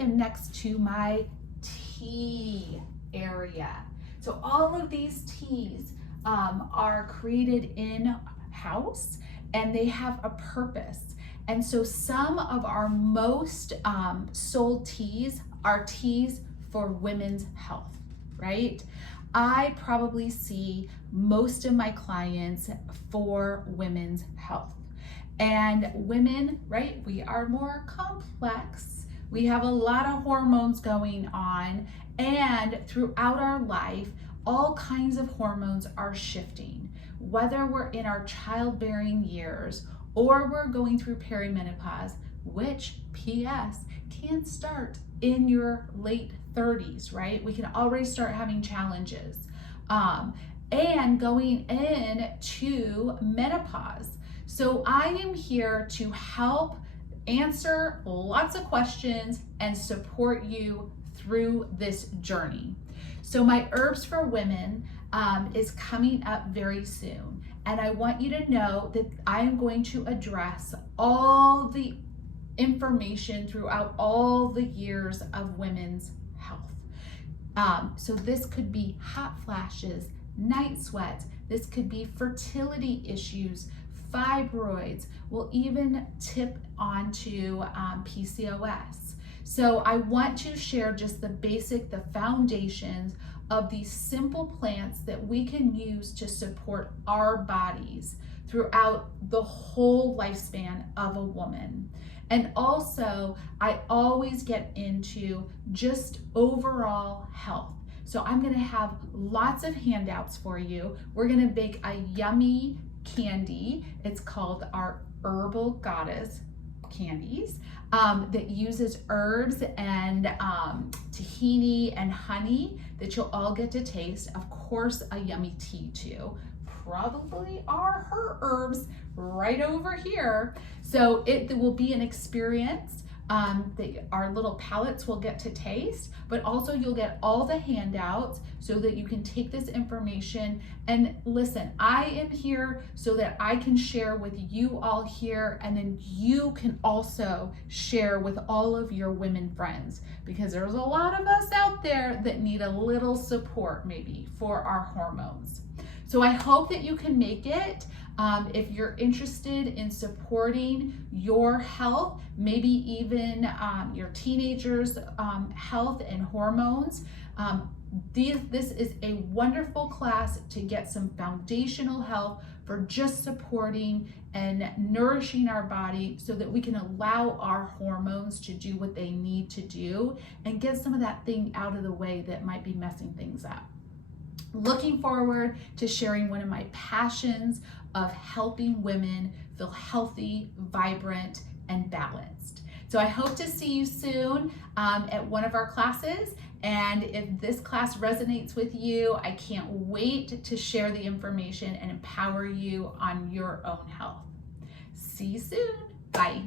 am next to my tea area. So all of these teas are created in-house and they have a purpose. And so some of our most sold teas are teas for women's health, right? I probably see most of my clients for women's health. And women, right, we are more complex. We have a lot of hormones going on, and throughout our life, all kinds of hormones are shifting. Whether we're in our childbearing years or we're going through perimenopause, which, P.S., can start in your late 30s, right? We can already start having challenges. And going into menopause. So I am here to help answer lots of questions and support you through this journey. So my Herbs for Women is coming up very soon. And I want you to know that I am going to address all the information throughout all the years of women's health. So this could be hot flashes, night sweats, this could be fertility issues, fibroids, we'll even tip onto PCOS. So I want to share just the foundations of these simple plants that we can use to support our bodies throughout the whole lifespan of a woman. And also, I always get into just overall health. So I'm gonna have lots of handouts for you. We're gonna bake a yummy candy. It's called our Herbal Goddess candies that uses herbs and tahini and honey that you'll all get to taste. Of course, a yummy tea too. Probably are her herbs right over here. So it will be an experience that our little palates will get to taste, but also you'll get all the handouts so that you can take this information and listen. I am here so that I can share with you all here, and then you can also share with all of your women friends, because there's a lot of us out there that need a little support maybe for our hormones. So I hope that you can make it. If you're interested in supporting your health, maybe even your teenagers' health and hormones, this is a wonderful class to get some foundational help for just supporting and nourishing our body so that we can allow our hormones to do what they need to do and get some of that thing out of the way that might be messing things up. Looking forward to sharing one of my passions of helping women feel healthy, vibrant, and balanced. So I hope to see you soon at one of our classes. And if this class resonates with you, I can't wait to share the information and empower you on your own health. See you soon. Bye.